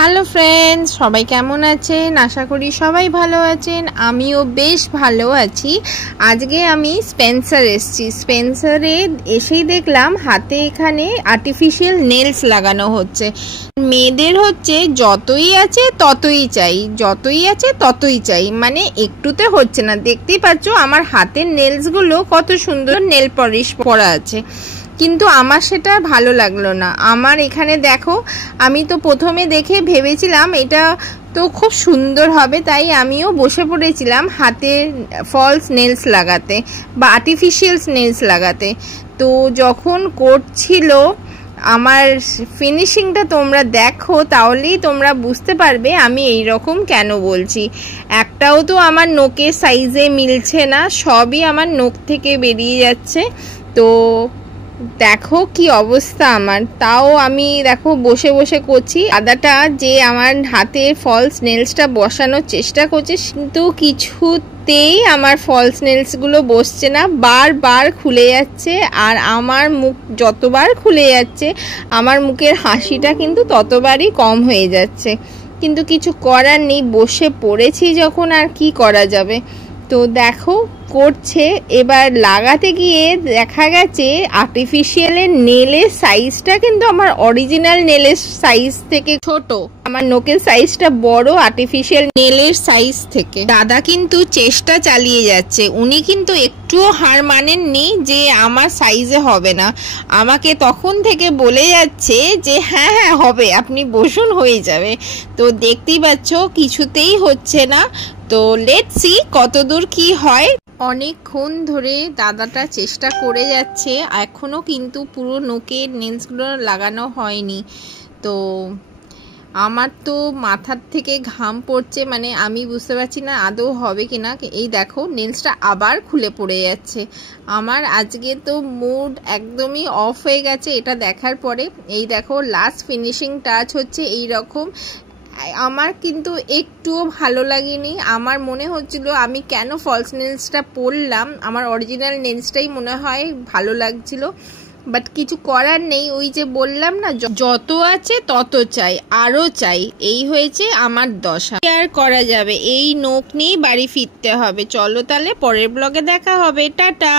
Hello friends, সবাই কেমন আছেন? আশা করি সবাই ভালো আছেন। আমিও বেশ ভালো আছি। আজকে আমি স্পেন্সার এসেছি। স্পেন্সারে এসেই দেখলাম হাতে এখানে আর্টিফিশিয়াল নেলস লাগানো হচ্ছে। মেয়েদের হচ্ছে যতই আছে ততই চাই, যতই আছে ততই চাই, মানে একটুতে হচ্ছে না। দেখতেই পাচ্ছ আমার হাতের নেলসগুলো কত সুন্দর নেল পলিশ করা আছে, কিন্তু আমার সেটা ভালো লাগলো না। আমার এখানে দেখো, আমি তো প্রথমে দেখে ভেবেছিলাম এটা তো খুব সুন্দর হবে, তাই আমিও বসে পড়েছিলাম হাতে ফলস নেলস লাগাতে বা আর্টিফিশিয়াল নেলস লাগাতে। তো যখন করছিল আমার ফিনিশিংটা তোমরা দেখো, তাহলেই তোমরা বুঝতে পারবে আমি এই রকম কেন বলছি। একটাও তো আমার নোকের সাইজে মিলছে না, সবই আমার নোক থেকে বেরিয়ে যাচ্ছে। তো দেখো কি অবস্থা আমার। তাও আমি দেখো বসে বসে করছি। দাদাটা যে আমার হাতে ফলস নেলসটা বসানোর চেষ্টা করছে, কিন্তু কিছুতেই আমার ফলস নেলসগুলো বসছে না, বারবার খুলে যাচ্ছে। আর আমার মুখ যতবার খুলে যাচ্ছে আমার মুখের হাসিটা কিন্তু ততবারই কম হয়ে যাচ্ছে। কিন্তু কিছু করার নেই, বসে পড়েছি যখন, আর কি করা যাবে। তো দেখো করছে, এবার লাগাতে গিয়ে দেখা গেছে আর্টিফিশিয়ালের নেলের সাইজটা কিন্তু আমার অরিজিনাল নেলের সাইজ থেকে ছোট, আমার নোকের সাইজটা বড় আর্টিফিশিয়াল নেলের সাইজ থেকে। দাদা কিন্তু চেষ্টা চালিয়ে যাচ্ছে, উনি কিন্তু একটুও হার মানেননি যে আমার সাইজে হবে না। আমাকে তখন থেকে বলে যাচ্ছে যে হ্যাঁ হ্যাঁ হবে, আপনি বসুন, হয়ে যাবে। তো দেখতেই পাচ্ছ কিছুতেই হচ্ছে না। তো লেটস সি কতদূর কি হয়। অনেকক্ষণ ধরে দাদাটা চেষ্টা করে যাচ্ছে, এখনো কিন্তু পুরো নোকের নেলসগুলো লাগানো হয়নি। তো আমার তো মাথার থেকে ঘাম পড়ছে, মানে আমি বুঝতে পারছি না আদৌ হবে কিনা। এই দেখো নেলসটা আবার খুলে পড়ে যাচ্ছে। আমার আজকে তো মুড একদমই অফ হয়ে গেছে এটা দেখার পরে। এই দেখো লাস্ট ফিনিশিং টাচ হচ্ছে এই রকম। আমার কিন্তু একটুও ভালো লাগেনি। আমার মনে হচ্ছিল আমি কেন ফলস নেলসটা পরলাম, আমার অরিজিনাল নেলসটাই মনে হয় ভালো লাগছিল। বাট কিছু করার নেই, ওই যে বললাম না, যত আছে তত চাই, আরও চাই, এই হয়েছে আমার দশা। আর করা যাবে, এই নোক নিয়েই বাড়ি ফিরতে হবে। চলো তাহলে পরের ব্লগে দেখা হবে, টাটা।